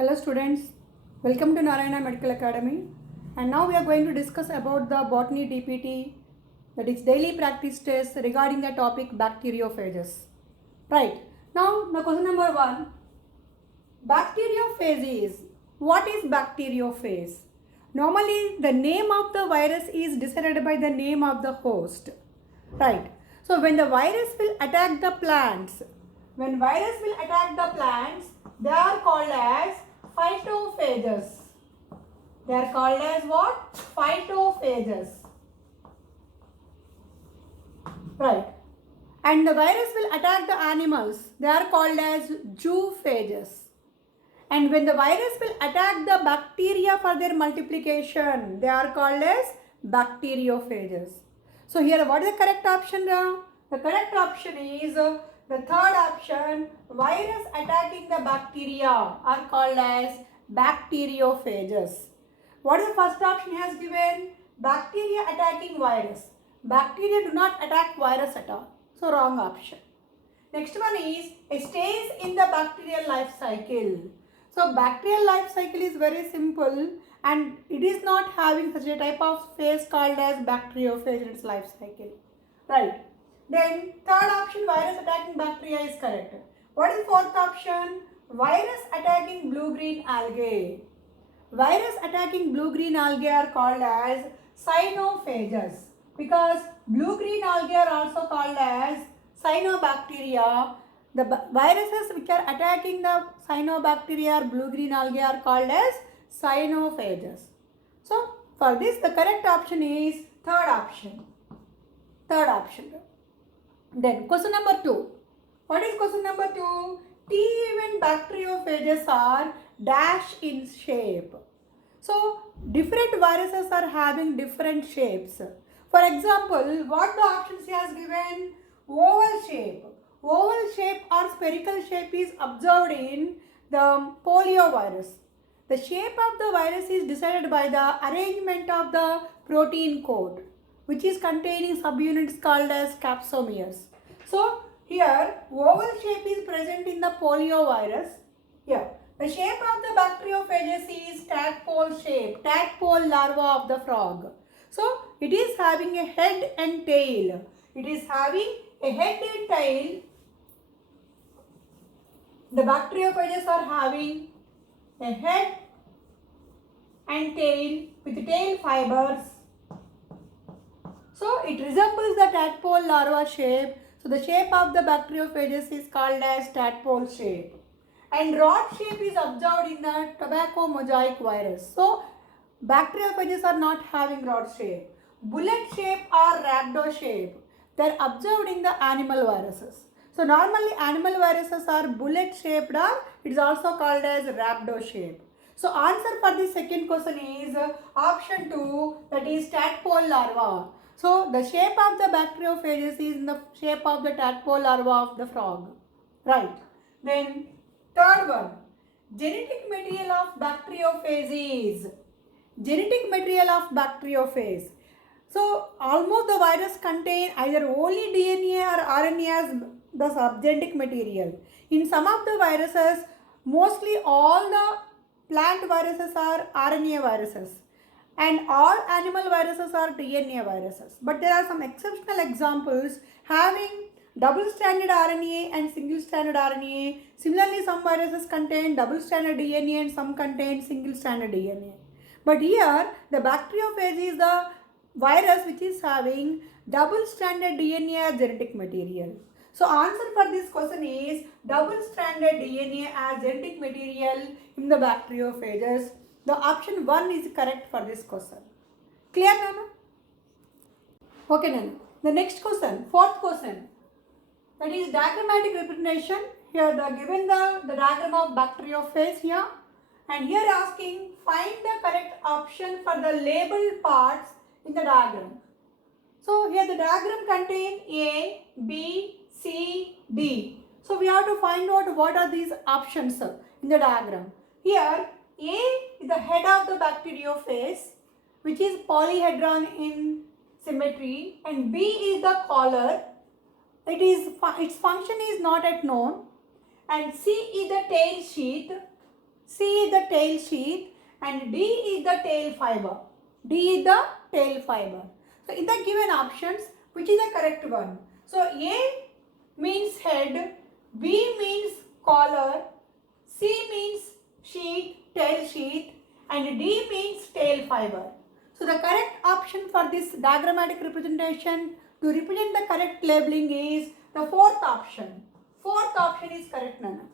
Hello students, welcome to Narayana Medical Academy, and now we are going to discuss about the botany DPT, that is daily practice test regarding the topic bacteriophages. Right, now the question number 1, bacteriophages. What is bacteriophage? Normally the name of the virus is decided by the name of the host. Right, so when the virus will attack the plants, they are called as phytophages. They are called as what? Phytophages. Right. And the virus will attack the animals. They are called as zoophages. And when the virus will attack the bacteria for their multiplication, they are called as bacteriophages. So here what is the correct option? The correct option is the third option. Virus attacking the bacteria are called as bacteriophages. What is the first option has given? Bacteria attacking virus. Bacteria do not attack virus at all. So wrong option. Next one is it stays in the bacterial life cycle. So bacterial life cycle is very simple and it is not having such a type of phase called as bacteriophage in its life cycle. Right. Then third option, virus attacking bacteria, is correct. What is fourth option? Virus attacking blue-green algae. Virus attacking blue-green algae are called as cyanophages because blue-green algae are also called as cyanobacteria. The viruses which are attacking the cyanobacteria or blue-green algae are called as cyanophages. So for this the correct option is third option. Then question number 2. What is question number 2? T-event bacteriophages are dash in shape. So different viruses are having different shapes. For example, what the options he has given? Oval shape. Oval shape or spherical shape is observed in the poliovirus. The shape of the virus is decided by the arrangement of the protein coat, which is containing subunits called as capsomeres. So here oval shape is present in the poliovirus. Here the shape of the bacteriophages is tadpole shape, tadpole larva of the frog. So it is having a head and tail. The bacteriophages are having a head and tail with tail fibers. So it resembles the tadpole larva shape. So the shape of the bacteriophages is called as tadpole shape. And rod shape is observed in the tobacco mosaic virus. So bacteriophages are not having rod shape. Bullet shape or rhabdo shape, they are observed in the animal viruses. So normally animal viruses are bullet shaped or it is also called as rhabdo shape. So answer for the second question is option 2, that is tadpole larva. So the shape of the bacteriophages is in the shape of the tadpole larva of the frog. Right. Then third one, genetic material of bacteriophages. Genetic material of bacteriophage. So almost the virus contain either only DNA or RNA as the subgenetic material. In some of the viruses, mostly all the plant viruses are RNA viruses and all animal viruses are DNA viruses. But there are some exceptional examples having double-stranded RNA and single-stranded RNA. Similarly, some viruses contain double-stranded DNA and some contain single-stranded DNA. But here, the bacteriophage is the virus which is having double-stranded DNA as genetic material. So answer for this question is double-stranded DNA as genetic material in the bacteriophages. The option 1 is correct for this question. Clear, Nana? Okay, Nana. The next question, fourth question, that is diagrammatic representation. Here they are given the diagram of bacteriophage here, and here asking find the correct option for the labeled parts in the diagram. So here the diagram contains A, B, C, D. So we have to find out what are these options in the diagram. Here A is the head of the bacteriophage, which is polyhedron in symmetry, and B is the collar. Its function is not yet known, and C is the tail sheath. C is the tail sheath, and D is the tail fiber. D is the tail fiber. So in the given options, which is the correct one? So A means head, B means collar, C means sheath, tail sheath, and D means tail fiber. So the correct option for this diagrammatic representation to represent the correct labeling is the fourth option. Fourth option is correct, Nana,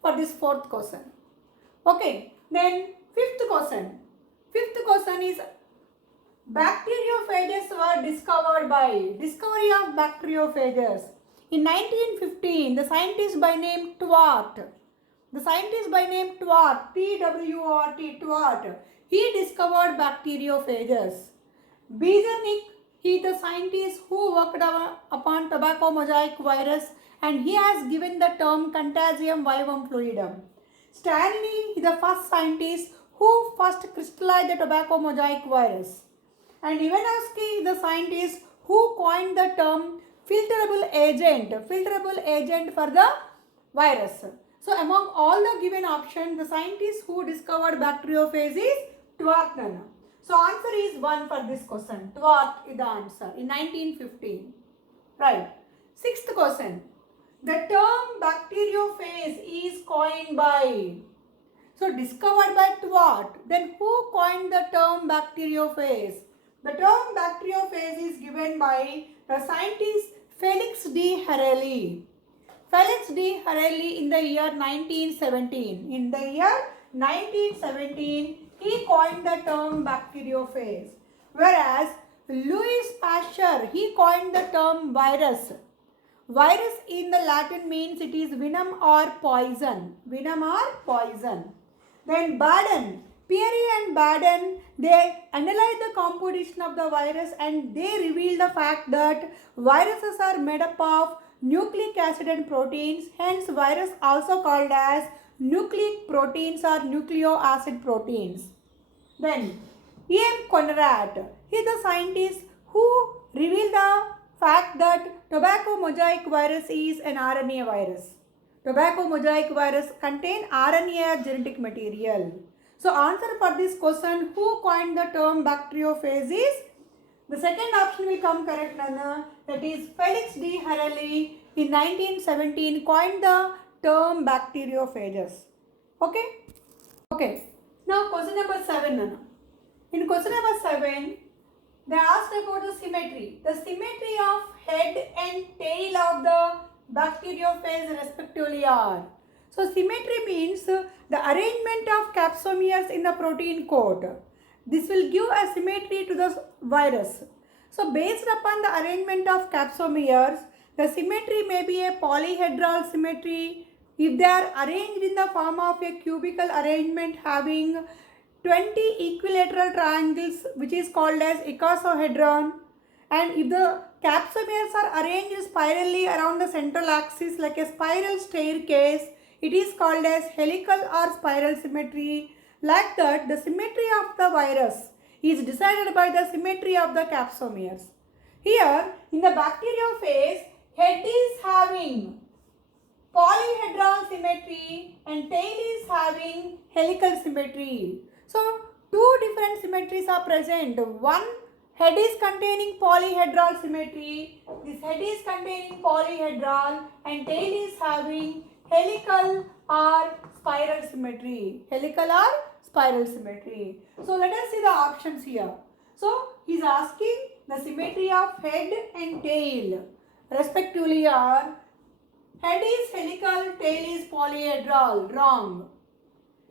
for this fourth question. Okay, then fifth question. Fifth question is bacteriophages were discovered by discovery of bacteriophages. In 1915, the scientist by name Twart, T-W-R-T, Twart, he discovered bacteriophages. Beijerinck, he is the scientist who worked upon tobacco mosaic virus, and he has given the term Contagium vivum fluidum. Stanley is the first scientist who first crystallized the tobacco mosaic virus. And Ivanovsky is the scientist who coined the term filterable agent for the virus. So among all the given options, the scientist who discovered bacteriophage is Twart. So answer is 1 for this question. Twart is the answer in 1915. Right. Sixth question. The term bacteriophage is coined by. So discovered by Twart. Then who coined the term bacteriophage? The term bacteriophage is given by the scientist Felix D. Harely. Felix D. Harely in the year 1917. In the year 1917, he coined the term bacteriophage. Whereas Louis Pasteur, he coined the term virus. Virus in the Latin means it is venom or poison. Venom or poison. Then Baden, Peary and Baden, they analyzed the composition of the virus and they revealed the fact that viruses are made up of nucleic acid and proteins. Hence, virus also called as nucleic proteins or nucleoacid proteins. Then, E.M. Conrad, he is the scientist who revealed the fact that tobacco mosaic virus is an RNA virus. Tobacco mosaic virus contain RNA genetic material. So answer for this question, who coined the term bacteriophage is? The second option will come correct, Nana. That is Felix D. Harely in 1917 coined the term bacteriophages. Okay? Okay. Now question number 7, Nana. In question number 7, they asked about the symmetry. The symmetry of head and tail of the bacteriophage respectively are. So symmetry means the arrangement of capsomeres in the protein coat. This will give a symmetry to the virus. So based upon the arrangement of capsomeres, the symmetry may be a polyhedral symmetry if they are arranged in the form of a cubical arrangement having 20 equilateral triangles, which is called as icosahedron. And if the capsomeres are arranged spirally around the central axis like a spiral staircase, it is called as helical or spiral symmetry. Like that, the symmetry of the virus is decided by the symmetry of the capsomeres. Here, in the bacteriophage, head is having polyhedral symmetry and tail is having helical symmetry. So, two different symmetries are present. One head is containing polyhedral symmetry. This head is containing polyhedral and tail is having helical or spiral symmetry. Helical or spiral symmetry. So, let us see the options here. So, he is asking the symmetry of head and tail respectively are head is helical, tail is polyhedral. Wrong.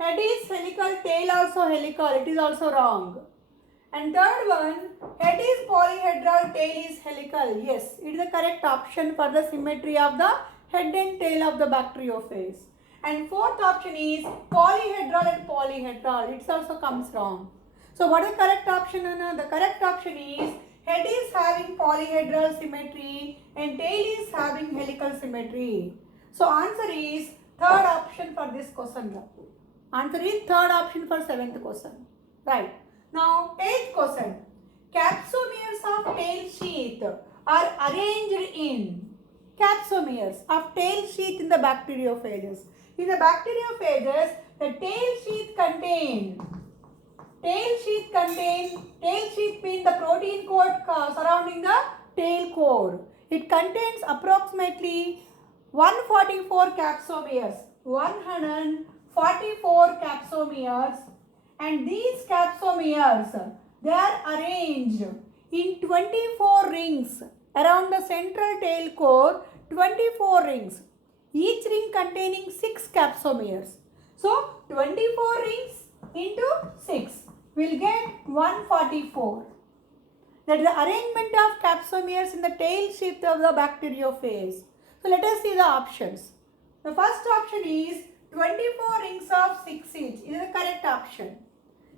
Head is helical, tail also helical. It is also wrong. And third one, head is polyhedral, tail is helical. Yes, it is the correct option for the symmetry of the head and tail of the bacteriophage. And fourth option is polyhedral and polyhedral. It also comes wrong. So what is the correct option, Anna? The correct option is head is having polyhedral symmetry and tail is having helical symmetry. So answer is third option for this question. Answer is third option for seventh question. Right. Now, eighth question. Capsomeres of tail sheath are arranged in capsomeres of tail sheath in the bacteriophages. In the bacteriophages, the tail sheath tail sheath means the protein coat surrounding the tail core. It contains approximately 144 capsomeres. 144 capsomeres, and these capsomeres, they are arranged in 24 rings around the central tail core. 24 rings, each ring containing 6 capsomeres. So 24 rings into 6 will get 144. That is the arrangement of capsomeres in the tail sheath of the bacteriophage. So let us see the options. The first option is 24 rings of 6 each. It is the correct option.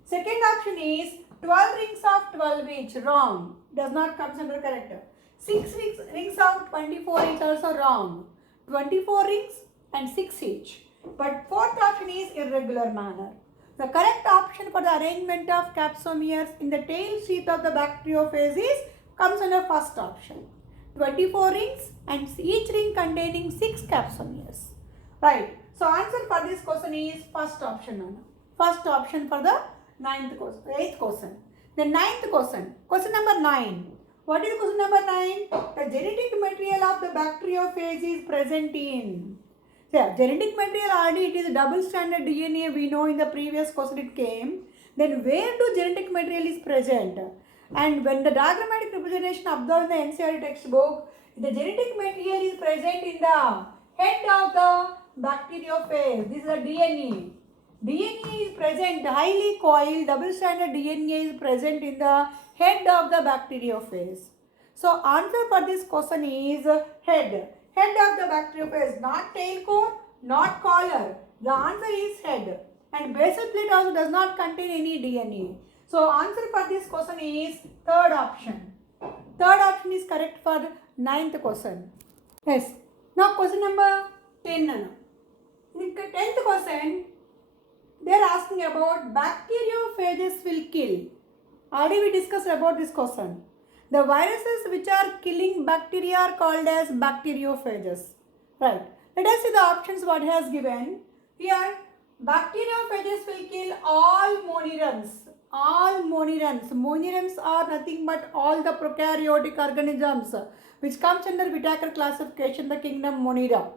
Second option is 12 rings of 12 each. Wrong. Does not come under correct. 6 rings of 24 each also wrong. 24 rings and 6 each. But fourth option is irregular manner. The correct option for the arrangement of capsomeres in the tail sheath of the bacteriophage comes under first option. 24 rings and each ring containing 6 capsomeres. Right. So answer for this question is first option. First option for the 8th question. The 9th question. Question number 9. What is question number 9? The genetic material of the bacteriophage is present in. So, genetic material already it is double stranded DNA, we know in the previous question it came. Then where do genetic material is present? And when the diagrammatic representation observed in the NCERT textbook, the genetic material is present in the head of the bacteriophage. This is the DNA. DNA is present, highly coiled double stranded DNA is present in the head of the bacteriophage. So answer for this question is head. Head of the bacteriophage, not tail core, not collar. The answer is head. And basal plate also does not contain any DNA. So answer for this question is third option. Third option is correct for 9th question. Yes. Now question number 10. In the 10th question, they are asking about bacteriophages will kill. Already we discussed about this question. The viruses which are killing bacteria are called as bacteriophages. Right. Let us see the options what he has given. Here, bacteriophages will kill all monorems. All monorems. Monorems are nothing but all the prokaryotic organisms which comes under Whitaker classification, the kingdom Monera.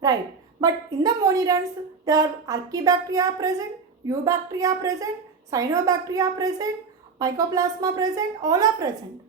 Right. But in the monorems, there are Archaebacteria present, Eubacteria present, Cyanobacteria present, Mycoplasma present, all are present.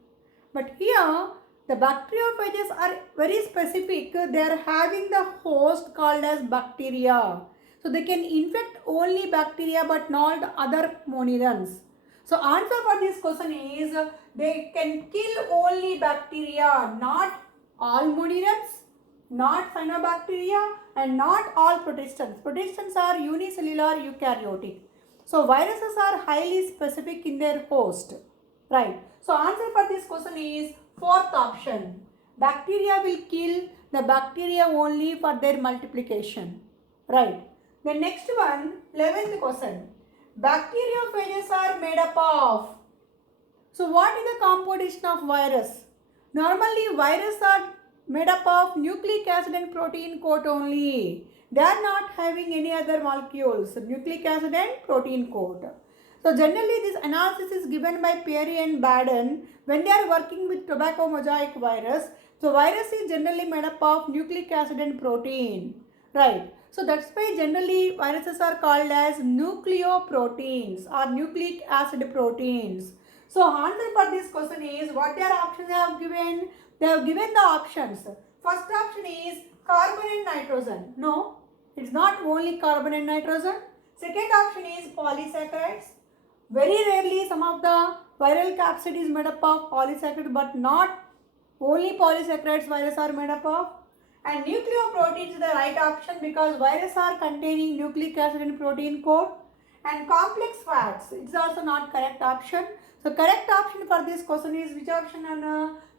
But here, the bacteriophages are very specific. They are having the host called as bacteria. So they can infect only bacteria but not other monorems. So answer for this question is they can kill only bacteria, not all monorems, not cyanobacteria, and not all protistans. Protistans are unicellular eukaryotic. So viruses are highly specific in their host. Right. So answer for this question is fourth option. Bacteria will kill the bacteria only for their multiplication. Right. The next one, 11th question. Bacteriophages are made up of. So what is the composition of virus? Normally viruses are made up of nucleic acid and protein coat only. They are not having any other molecules. Nucleic acid and protein coat. So generally this analysis is given by Perry and Baden when they are working with tobacco mosaic virus. So virus is generally made up of nucleic acid and protein. Right. So that's why generally viruses are called as nucleoproteins or nucleic acid proteins. So answer for this question is what their options they have given? They have given the options. First option is carbon and nitrogen. No, it's not only carbon and nitrogen. Second option is polysaccharides. Very rarely some of the viral capsid is made up of polysaccharide, but not only polysaccharides viruses are made up of. And nucleoproteins is the right option because viruses are containing nucleic acid and protein coat. And complex fats, it's also not correct option. So correct option for this question is which option? And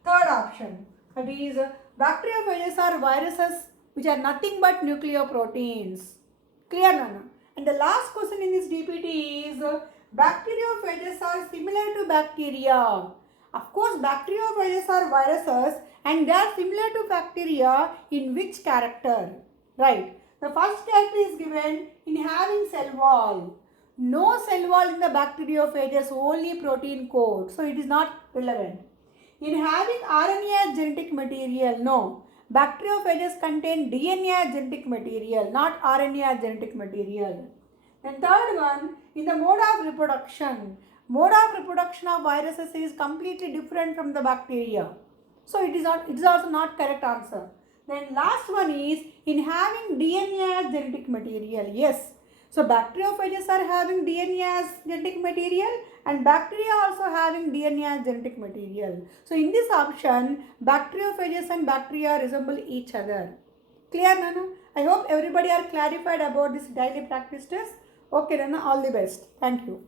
third option. That is bacteriophages are viruses which are nothing but nucleoproteins. Clear, Nana? And the last question in this DPT is bacteriophages are similar to bacteria. Of course, bacteriophages are viruses and they are similar to bacteria in which character? Right. The first character is given in having cell wall. No cell wall in the bacteriophages, only protein coat. So it is not relevant. In having RNA as genetic material, no. Bacteriophages contain DNA as genetic material, not RNA as genetic material. Then third one, in the mode of reproduction of viruses is completely different from the bacteria. So it is also not correct answer. Then last one is in having DNA as genetic material. Yes. So bacteriophages are having DNA as genetic material and bacteria also having DNA as genetic material. So in this option, bacteriophages and bacteria resemble each other. Clear, Nana? I hope everybody are clarified about this daily practice test. Okay, Nana, all the best. Thank you.